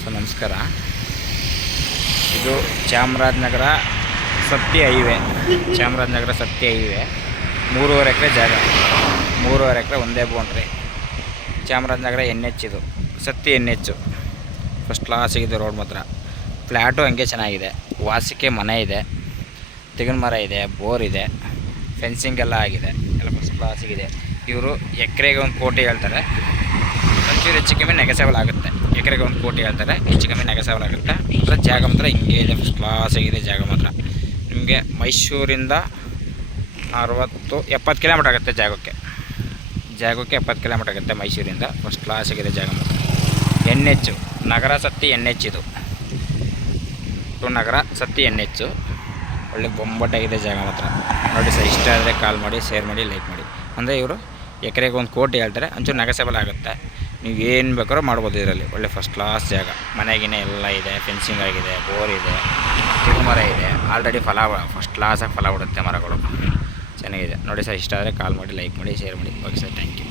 So ನಮಸ್ಕಾರ. ಇದು ಚಾಮರಾಜನಗರ ಸತ್ಯ ಹೈವೇ. ಚಾಮರಾಜನಗರ ಸತ್ಯ ಹೈವೇ 3.5 ಎಕರೆ ಜಾಗ, 3.5 ಎಕರೆ ಒಂದೇ ಬೌಂಡ್ರಿ. ಚಾಮರಾಜನಗರ NH, ಇದು ಸತ್ಯ NH. ಫಸ್ಟ್ ಕ್ಲಾಸ್ ಆಗಿದೆ ರೋಡ್ ಮಾತ್ರ. ಫ್ಲ್ಯಾಟು ಹಂಗೆ ಚೆನ್ನಾಗಿದೆ. ವಾಸಿಕೆ ಮನೆ ಇದೆ, ತೆಂಗಿನ ಮರ ಇದೆ, ಬೋರ್ ಇದೆ, ಫೆನ್ಸಿಂಗ್ ಎಲ್ಲ ಆಗಿದೆ, ಎಲ್ಲ ಫಸ್ಟ್ ಕ್ಲಾಸಿಗಿದೆ. ಇವರು ಎಕರೆಗೆ 1 ಕೋಟಿ ಹೇಳ್ತಾರೆ. ಒಂಚೂರು ಹೆಚ್ಚು ಕಮ್ಮಿ ನೆಗೆಸೇಬಲ್ ಆಗುತ್ತೆ. ಎಕರೆಗೆ 1 ಕೋಟಿ ಹೇಳ್ತಾರೆ, ಹೆಚ್ಚು ಕಮ್ಮಿ ನೆಗೆಸೇಬಲ್ ಆಗುತ್ತೆ. ಅಂದರೆ ಜಾಗ ಮಾತ್ರ ಹಿಂಗೆ ಇದೆ, ಫಸ್ಟ್ ಕ್ಲಾಸ್ ಆಗಿದೆ ಜಾಗ ಮಾತ್ರ. ನಿಮಗೆ ಮೈಸೂರಿಂದ 60-70 ಕಿಲೋಮೀಟ್ರ್ ಆಗುತ್ತೆ ಜಾಗಕ್ಕೆ 70 ಕಿಲೋಮೀಟ್ರ್ ಆಗುತ್ತೆ ಮೈಸೂರಿಂದ. ಫಸ್ಟ್ ಕ್ಲಾಸ್ ಆಗಿದೆ ಜಾಗ ಮಾತ್ರ. NH ನಗರ ಸತ್ಯ NH, ಇದು ನಗರ ಸತ್ಯ NH. ಒಳ್ಳೆ ಬೊಂಬಟ್ಟಾಗಿದೆ ಜಾಗ ಮಾತ್ರ. ನೋಡಿ ಸರ್, ಇಷ್ಟ ಆದರೆ ಕಾಲ್ ಮಾಡಿ, ಶೇರ್ ಮಾಡಿ, ಲೈಕ್ ಮಾಡಿ. ಅಂದರೆ ಇವರು ಎಕರೆಗೆ 1 ಕೋಟಿ ಹೇಳ್ತಾರೆ, ಒಂಚೂರು ನೆಗೆಸೇಬಲ್ ಆಗುತ್ತೆ. ನೀವು ಏನು ಬೇಕಾದ್ರೂ ಮಾಡ್ಬೋದು ಇದರಲ್ಲಿ. ಒಳ್ಳೆ ಫಸ್ಟ್ ಕ್ಲಾಸ್ ಜಾಗ, ಮನೆಗಿನ ಎಲ್ಲ ಇದೆ, ಫೆನ್ಸಿಂಗ್ ಆಗಿದೆ, ಬೋರ್ ಇದೆ, ತೆಂಗಿನ ಮರ ಇದೆ. ಆಲ್ರೆಡಿ ಫಸ್ಟ್ ಕ್ಲಾಸಾಗಿ ಫಲ ಬಿಡುತ್ತೆ ಮರಗಳು. ಚೆನ್ನಾಗಿದೆ ನೋಡಿ ಸರ್. ಇಷ್ಟ ಆದರೆ ಕಾಲ್ ಮಾಡಿ, ಲೈಕ್ ಮಾಡಿ, ಶೇರ್ ಮಾಡಿ. Okay sir, thank you.